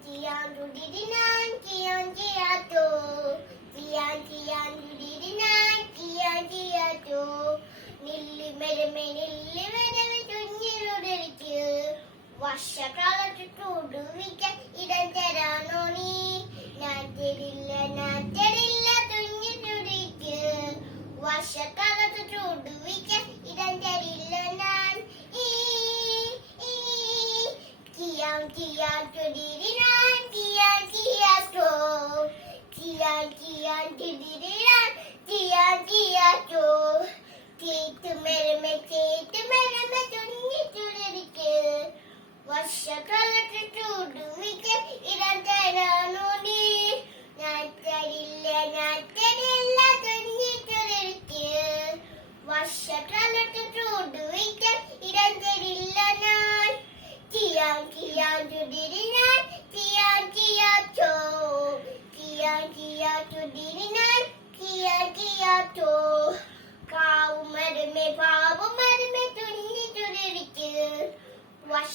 ചിയാൻ തുടിരിനാൻ ചിയാൻ ചിയാത്തോ ചിയാൻ ചിയാൻ തുടിരിനാൻ ചിയാൻ ചിയാത്തോ നില്ലി മെരുമെ നില്ലി മെരുമെ തുഞ്ഞിരുടരിക്ക് വർഷകാലത്ത് ചൂടുവിക്കാൻ ഇടം തരാനോ നീ നാറ്റരില്ല നാറ്റരില്ല തുഞ്ഞിരുടരിക്ക് വർഷകാലത്ത് ചൂടുവിക്കാൻ ഇടം തരില്ല ഞാൻ ഈ ചെയ്യാം ചെയ്യാം kian Diyen diyen delirir.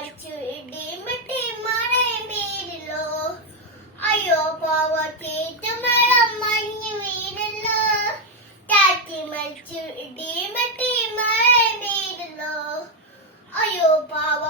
വെട്ടി മഴയും വീടില്ലോ അയ്യോ പാവ തേറ്റു മരം മഞ്ഞു മടിച്ചു ഇടിയും വെട്ടി മഴയും വീടില്ലോ അയ്യോ പാവ